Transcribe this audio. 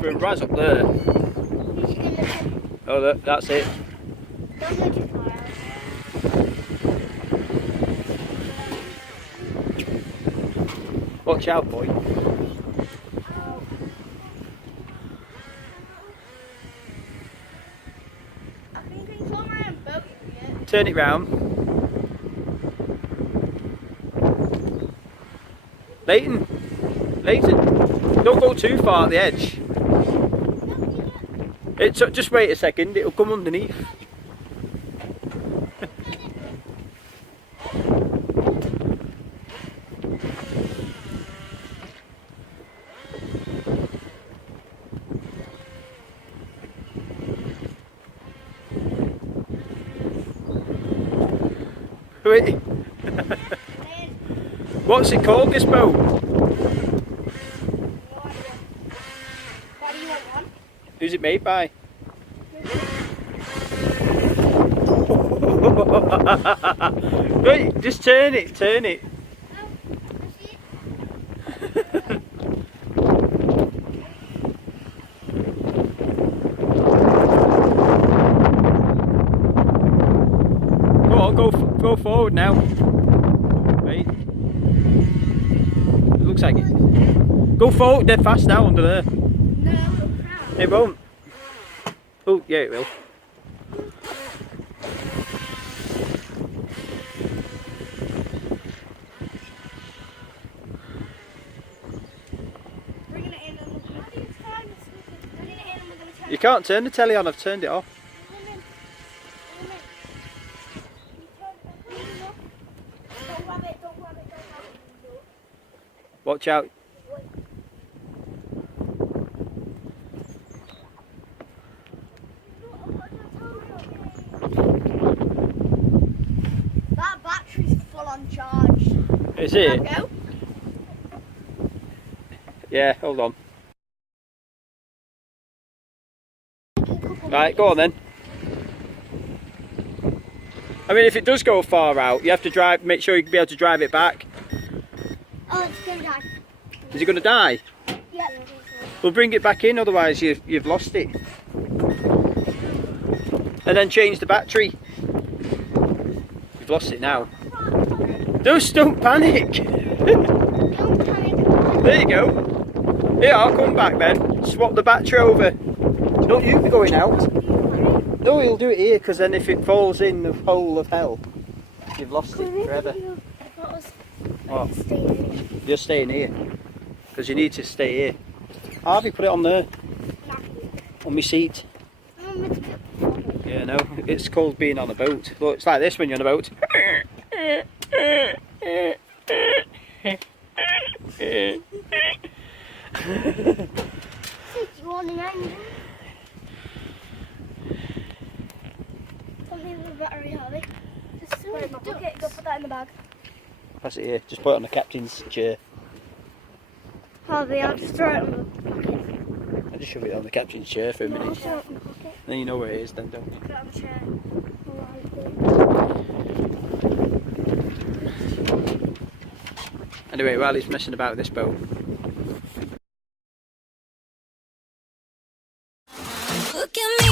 for a raz up there. Oh, look, that's it. Watch out, boy. Turn it round. Leighton, don't go too far at the edge. Just wait a second, it'll come underneath. Wait. What's it called, this boat? Who's it made by? Wait, just turn it, turn it. Go on, go forward now. Wait. It looks like it. Go forward dead fast now under there. No, it won't. Oh, yeah, it will. You can't turn the telly on, I've turned it off. Watch out. That battery's full on charge. Is it? Can I go? Yeah, hold on. Right, go on then. I mean, if it does go far out, you have to drive. Make sure you can be able to drive it back. Oh, it's going to die. Is it going to die? Yeah. We'll bring it back in, otherwise you've lost it. And then change the battery. You've lost it now. Just don't panic. Don't panic. There you go. Yeah, I'll come back then. Swap the battery over. Don't you be going out. No, he'll do it here, because then if it falls in the hole of hell, you've lost it forever. What? You're staying here. Because you need to stay here. Harvey, put it on there. On my seat. Yeah, no, it's called being on a boat. Look, it's like this when you're on a boat. Battery, Harvey. Just put it in my pocket. Go put that in the bag. Pass it here. Just put it on the captain's chair. Harvey, I'll just throw it on the pocket. I'll just shove it on the captain's chair for a minute. I'll throw it in the pocket. Then you know where it is, then don't you? Put it on the chair. Anyway, while he's messing about with this boat. Look at me.